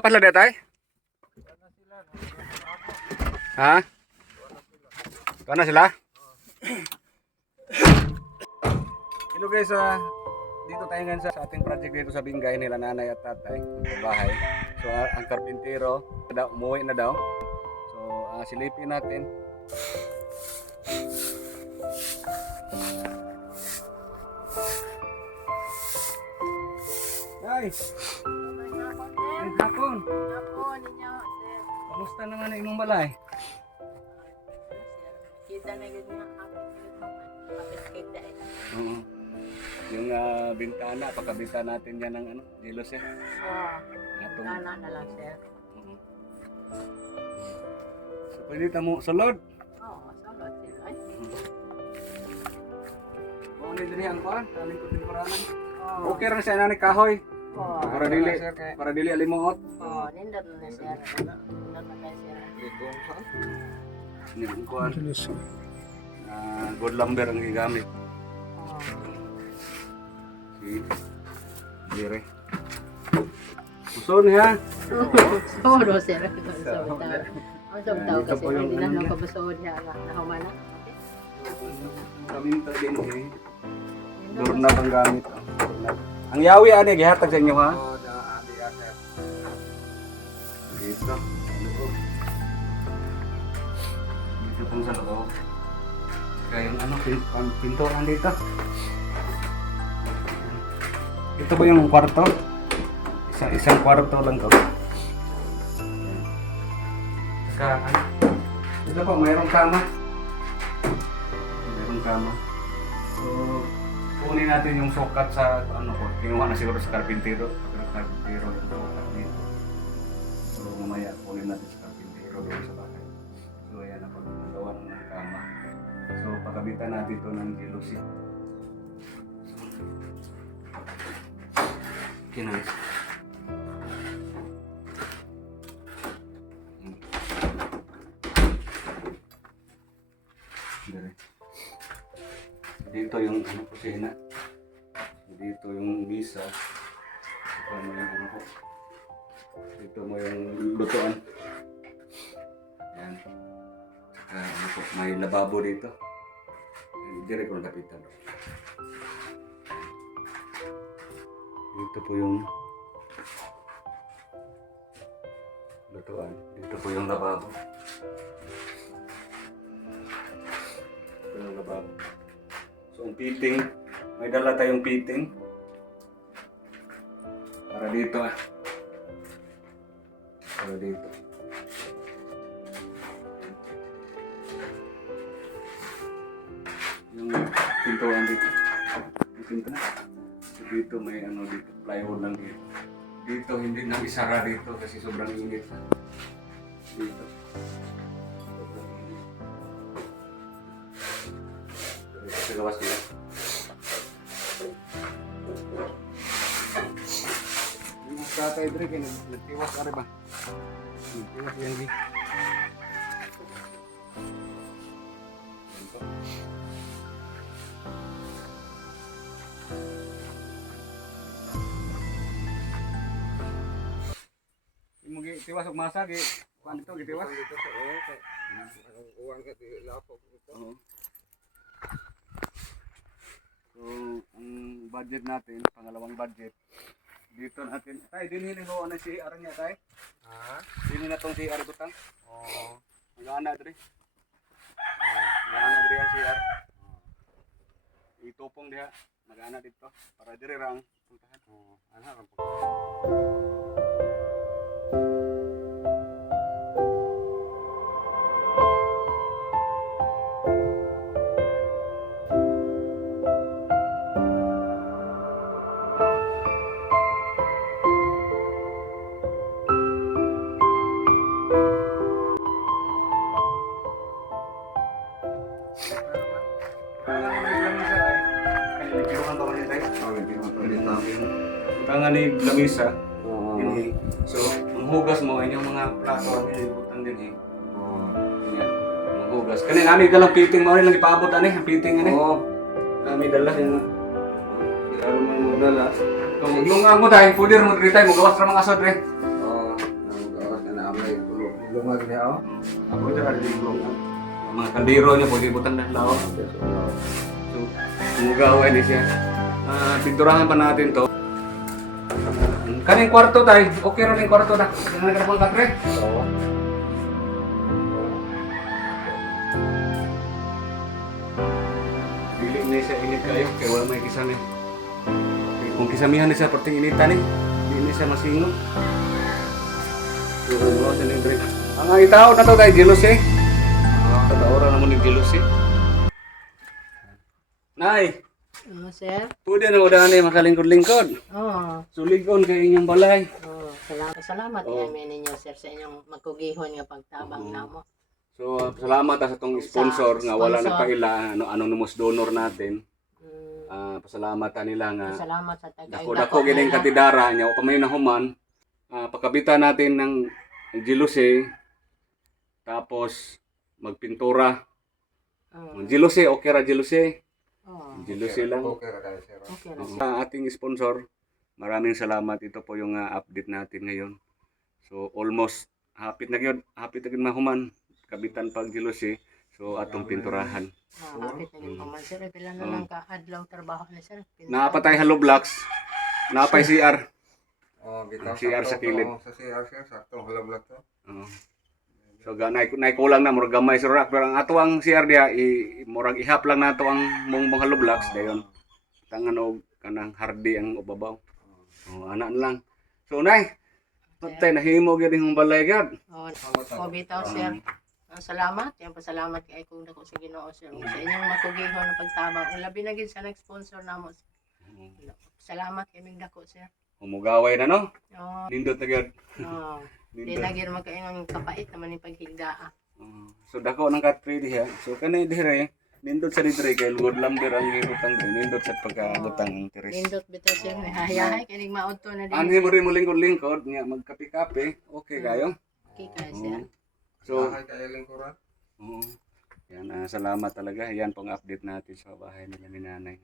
Apat lang detay? Ha? Ito na sila? Hello guys, ah, dito tayo ngayon sa, sa ating project dito sa Bingay nila nanay at tatay sa bahay. So ah, ang karpintero, daw, umuwi na daw. So ah, silipin natin. Guys, ay hapon. Kamusta naman ang imong balay? Kita na gid nga kapit kita eh. Oo. Yung ah, bintana, pagkabita natin yan ng ano, jelos eh. Oh, Atong, kana na lang sir. Oo. So pwede tamo sulod. Oo, salot sir. Ay, Kung ni diri ang kuan, kaling ko temporanan. oh. Okay ra siya na ni kahoy. Oh, Para dili, para dili alimuot. Nindot na sir. Nindot na kay sir. Ni ang kuan. Ah, good lumber ang gigamit. Si dire. Uson niya. Soro sir. Soro daw. Ang Dito kasi hindi na niya. kabasuod niya na nahumana. Kaming din eh. Doorknob ang gamit. Ang yawi ani gihatag sa inyo ha. Dito. Loob. Dito pong sa loob. Kaya yung ano, pin pin- pintuan dito. Ito ba yung kwarto? Isang, isang kwarto lang to. Saka, ano? Ito po, mayroong kama. Mayroong kama. So, kunin natin yung sukat sa, ano po, kinuha na siguro sa karpintero. Karpintero dito. Mamaya kunin natin sa karpintero doon sa bahay. So, ayan na pagkagawa ng kama. So, pagkabitan natin ito ng jealousy. Okay, nice. Hmm. Dito yung ano kusina. Dito yung misa. Dito mo yung ano ko. Dito mo yung lutuan. Yan. Saka ano po, may lababo dito. Dire ko nakapitan. Dito po yung lutuan. Dito po yung lababo. Ito yung lababo. So, ang piting, may dala tayong piting. Para dito ah. Para dito. Yung pintuan dito. Yung pinto. So, dito may ano dito, plywood lang dito. Dito hindi na isara dito kasi sobrang init. Dito. Sobrang init. Sa gawas nila. Tatay Dre, nag- nagtiwas ka rin ba? Nagtiwas yan di. Mga tiwas og masa, gi, kuhan dito, gitiwas. Oo. So, ang budget natin, pangalawang budget, dito natin, tay, din hini mo ano si CR niya, tay? Ha? Dini na tong CR butang. Oo. Mag-ana dre. Mag-ana dre ang CR. Itupong diha, mag-ana dito para dire rang puntahan. Oo. Ano ang ni lamisa, dinhi. So, ang hugas mo inyong mga plato ang hilibutan din eh. Oo. Yan. Ang hugas. Kani nani dalang piting mo lang ipaabot ani, ang piting ani. Oo. Kami dala. Ano may magdala? Kung nung ang mo tayo, pudir mo diri mo gawas ra mga asod re. Oo. Lungag niya oh. Ako ito ka dito. Mga kaldero niya, pwede butang ng lawa. So, umugaway ni siya. Ah, pinturahan pa natin to. Kaning kwarto tayo. Okay rin yung kwarto na. Yung nagkakapang katre. Oo. Dili na siya init kayo. Kaya wala may kisame. Okay, Kung kisamihan na siya, perting initan eh. Hindi na siya masingog. So, ano sa libre. Ang itaw na to tayo, jealous eh. Yung jealous eh. Nay, Oh, sir. pwede na udahan eh makalingkod-lingkod. Oh, Suligon kay inyong balay. oh, salamat, salamat Oh. oh. ninyo, sir, sa inyong magkugihon nga pagtabang Oo. namo. So, uh, salamat sa itong sponsor nga wala sponsor. na paila, ano, anonymous donor natin. Mm, Ah, pasalamat ta nila nga. salamat sa tagay. Dako dako gining katidara nya pa may nahuman. Ah, pagkabitan natin ng jealousy tapos magpintura. Oh, Ang jealousy okay ra jealousy. oh, Jealousy lang. Okay ra kayo sir. okay na, sir. Sa ating sponsor, maraming salamat. Ito po yung ah, update natin ngayon. So almost hapit na gyud, hapit na gyud mahuman. Kabitan pag jealousy. So atong pinturahan. Ah, kapit na din pa man, sir. Pila na lang ka adlaw trabaho ni sir. Napatay hollow blocks. Napay CR. Oh, bitaw. CR sa kilid. Sa CR sir, sakto halablat to. Oo. So ganay nay kulang na murag gamay rock pero ang ato ang CR dia i murag ihap lang nato ang mong mga blocks dayon. Tangan og kanang hardy ang ubabaw. Oh, ana na lang. So nay, patay nahimo gyud imong balay gad. Oh, bitaw, sir. Ah, salamat. Yan pa salamat kay kung dako sa Ginoo sir. Sa inyong makugihon na pagtabang. Ang labi na gid sa nag-sponsor namo. Salamat kay ming dako sir. Umugaway na no. Oh, Nindot na gyud. oh. Di Nindot. na gid magkaingon kapait naman yung paghigdaa. Oo. So dako nang kat diha. So kanay dire nindot sa dire kay Lord Lambert ang gihutang dire. Nindot sa pagkabutang ang teres. Nindot bitaw sir. May hayahay kinig maudto na Anhi din. mo rin mo lingkod-lingkod nga magkape-kape. Okay kayo. Okay kay sir. So, Bahay kayo lingkuran. oo. Yan, ah, salamat talaga. Yan pong update natin sa bahay nila ni nanay.